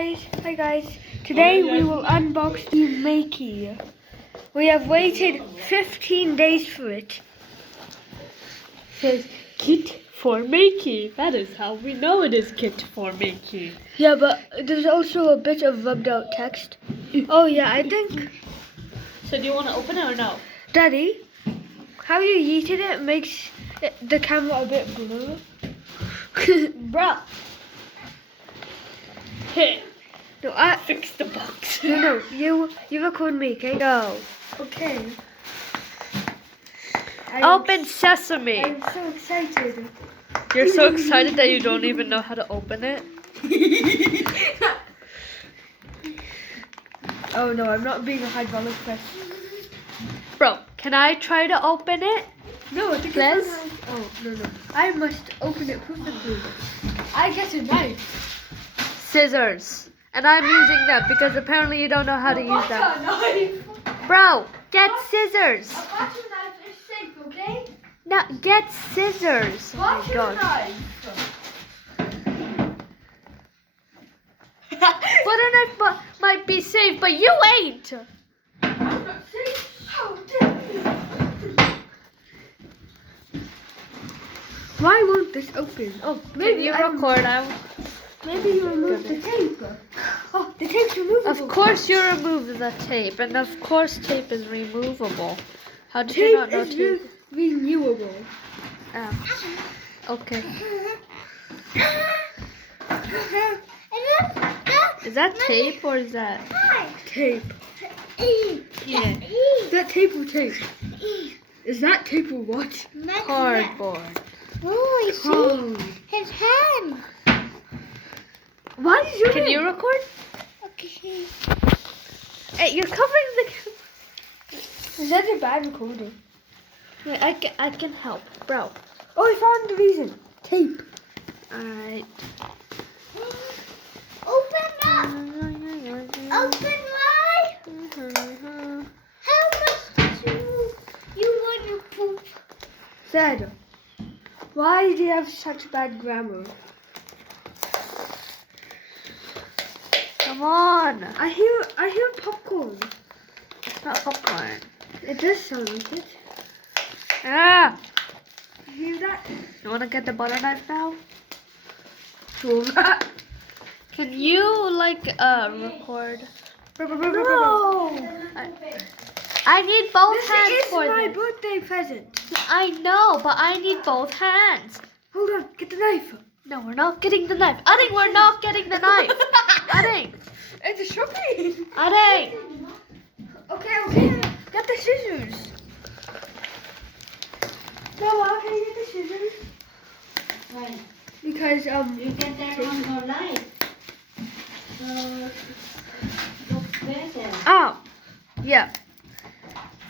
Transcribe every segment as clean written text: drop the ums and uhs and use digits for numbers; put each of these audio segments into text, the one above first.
Hi guys. Today we will unbox the Makey. We have waited 15 days for it. It says kit for Makey. That is how we know it is kit for Makey. Yeah, but there's also a bit of rubbed out text. Oh yeah, I think. So do you want to open it or no? Daddy, how you yeeted it makes the camera a bit blue. Bro. Hey. No, I Fix the box. no, you record me, okay? Go. Okay. Open sesame. I'm so excited. You're so excited that you don't even know how to open it? Oh no, I'm not being a hydraulic press. Bro, can I try to open it? No, I think Let's- it's oh no. I must open it perfectly. I get a knife. Scissors. And I'm using them because apparently you don't know how to use them. A knife. Bro, get scissors. A butter knife is safe, okay? No, get scissors. Oh my Butter god. knife. Butter knife might be safe, but you ain't. Why won't this open? Oh, Can you record? Maybe you removed the tape. Oh, the tape's removable. Of course you remove the tape, and of course tape is removable. How did you Tape not know is tape? renewable. Okay. Is that tape or is that? Tape. Yeah. Is that tape or tape? Is that tape or what? Cardboard. Oh, I Oh. see his hand. Why did you? Can you record? Okay. Hey, you're covering the. Is that a bad recording? Wait, I can help, bro. Oh, I found the reason. Tape. Alright. Open up. Open wide. How much do you want to poop? Said. Why do you have such bad grammar? Come on. I hear popcorn. It's not popcorn. It does sound like it. Ah! I hear that. You wanna get the butter knife now? Sure. Can you record? No. I need both This hands is for my this. birthday present. I know, but I need both hands. Hold on, get the knife. No, we're not getting the knife. Adding, we're not getting the knife. Adding, It's a shopping. adding. Okay. Get the scissors. No, how can I get the scissors? Right. Because You get that on your life. Look better. Oh, yeah.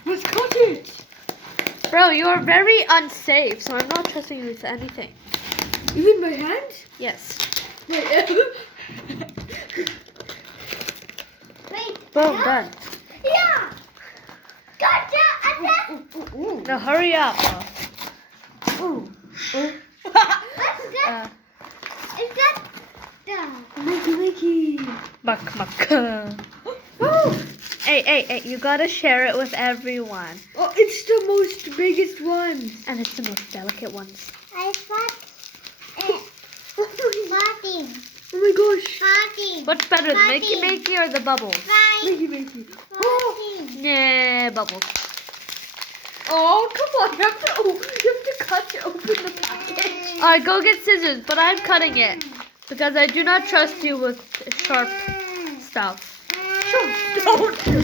let's cut it. Bro, you're very unsafe, so I'm not trusting you with anything. Even my hands? Yes. Wait. Wait. Boom, done. Yeah. Gotcha. Now hurry up. Oh. What's that? Is that the? Makey. Muck. Oh. Hey, you gotta share it with everyone. Oh, it's the most biggest one. And it's the most delicate ones. I thought it. Farting. Oh my gosh. Farting. What's better, the Party. Makey or the bubbles? Farting. Makey. Oh. Farting. Yeah, bubbles. Oh, come on. You have to cut open the package. Alright, go get scissors, but I'm cutting it. Because I do not trust you with sharp stuff. Don't. You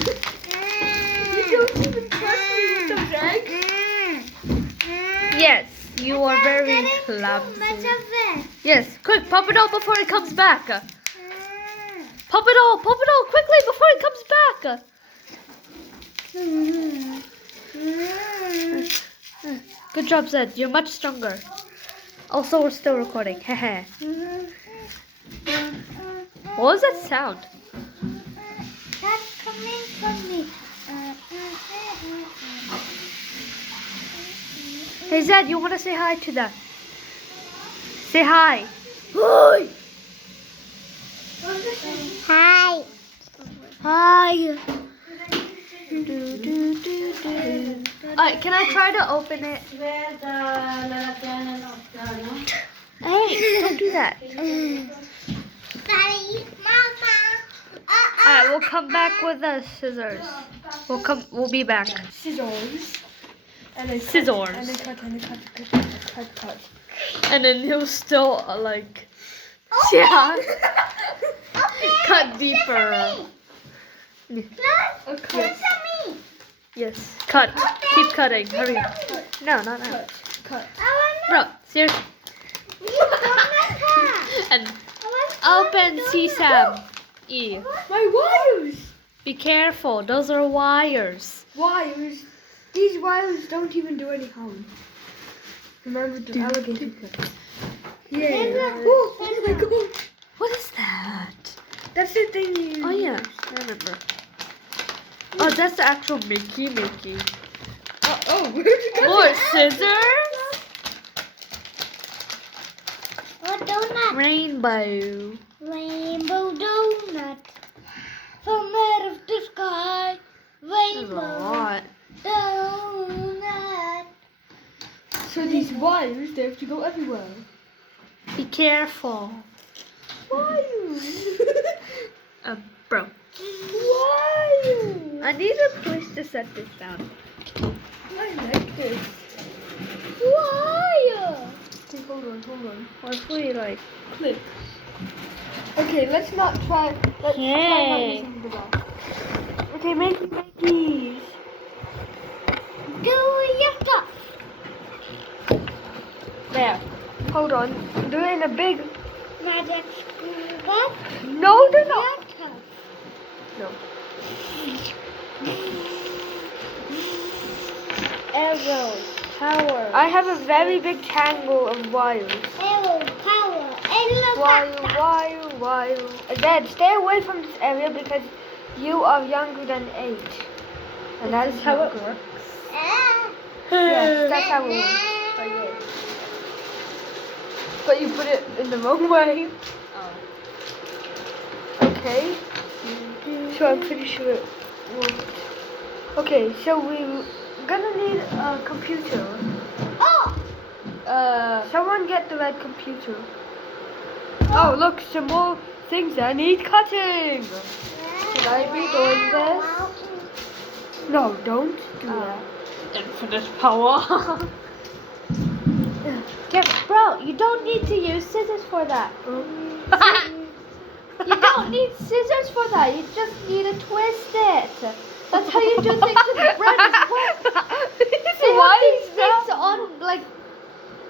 don't even trust me with those eggs. Yes, you are very Getting too much clumsy. of it. Yes, quick, pop it all before it comes back. Pop it all quickly before it comes back. Good job, Zed. You're much stronger. Also, we're still recording. Heh. What was that sound? That's coming from me. Hey, Zed, you want to say hi to them? Say hi. Hi. What's this? Hi. Alright, can I try to open it? Hey, don't do that. Daddy, Mama. Alright, we'll come back with the scissors. We'll be back. Scissors. And then Scissors. And then cut. And then he'll still yeah. Cut deeper. Okay. Yes. Cut. Keep cutting. Hurry. No, not now. Cut. Bro, seriously. And open sesame. E. My wires. Be careful. Those are wires. Wires. These wires don't even do any harm. Remember the alligator clips. Yeah. Oh my god. What is that? That's the thing you Oh yeah, I remember. Oh, that's the actual Makey. Oh, where'd you go? More scissors. What donut? Rainbow. Rainbow donut. From out of the sky. There's a Rainbow lot. donut. So these wires, they have to go everywhere. Be careful. Wires. Bro. Wires. I need a place to set this down. I like this. Wire. Okay, hold on. Or if we Click. Okay, let's not try. Let's try not Yay. using the back. Okay, make these. Do your stuff. There. Hold on. Do it in a big. Magic scuba. No, they're not. No. Arrow. Power. I have a very big tangle of wires. Arrow. Power. Wire. Dad, stay away from this area because you are younger than 8. And that is how it works. Yes, that's how it works. But you put it in the wrong way. Okay. So I'm pretty sure it won't. Okay, so we're gonna need a computer. Oh. Someone get the red computer. Oh, look, some more things that need cutting. Should I be doing this? No, don't do that. Infinite power. Bro, you don't need to use scissors for that. You don't need scissors for that. You just need to twist it. That's how you do things with bread as well.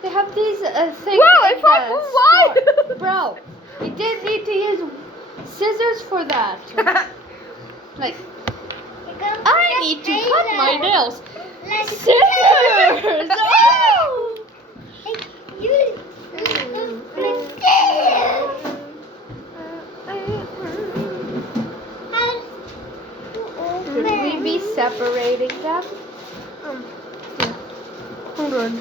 They have these things. Wow, I in found the one store. Bro, you didn't need to use scissors for that. I need to cut my nails. Scissors! Should we be separating them? Yeah. Hold on.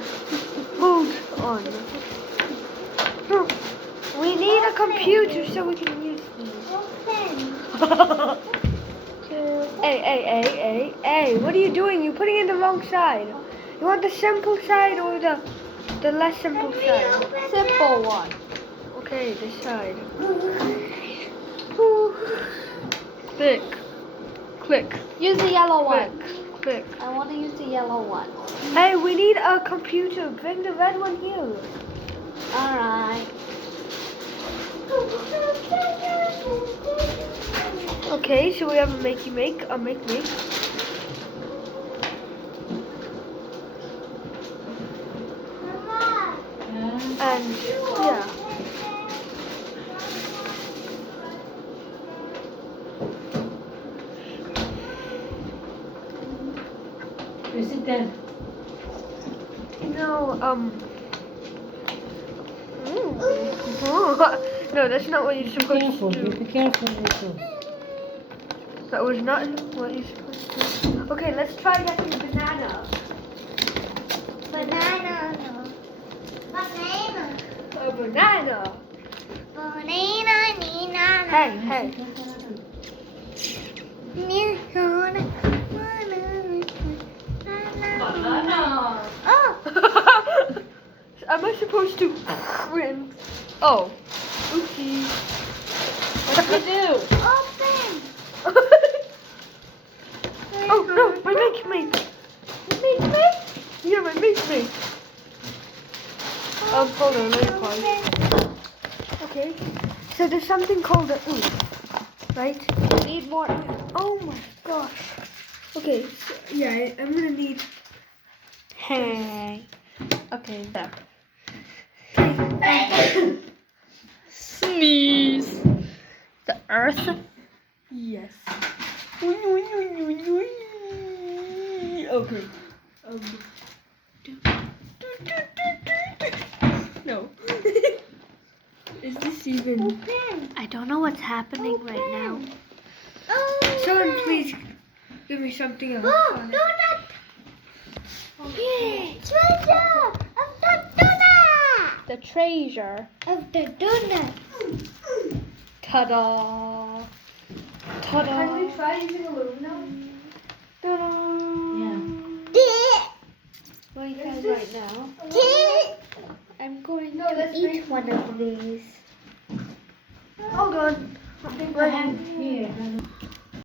We need a computer so we can use these. Hey, what are you doing? You're putting it in the wrong side. You want the simple side or the less simple side? Simple one. Okay, this side. Click. Use the yellow one. Click. I want to use the yellow one. Hey, we need a computer. Bring the red one here. Alright. Okay, so we have a make. And yeah. Is it then? No, no, that's not what you're Be supposed careful, to do. be careful, Nico. That was not what you're supposed to do. Okay, let's try getting a banana. Banana. A banana. Banana. Hey. Oh! Am I supposed to win? Oh. Oopsie. What did you do? Open! Oh no, my make mate. Yeah, my make mate. Hold on, let me pause. Okay. So there's something called a oof, right? Need more. Oh my gosh. Okay, so, yeah, I'm gonna need. Hey. Okay, there. Sneeze. The earth. Yes. Okay. No. Is this even? Open! I don't know what's happening right now. Oh, Someone please give me something else. Oh, on it. donut! Yeah, treasure of the donut! The treasure. Of the donut. Ta-da. Ta-da. try using aluminum? Yeah. What you guys right now? I'm going to eat one of these. Hold on. Here.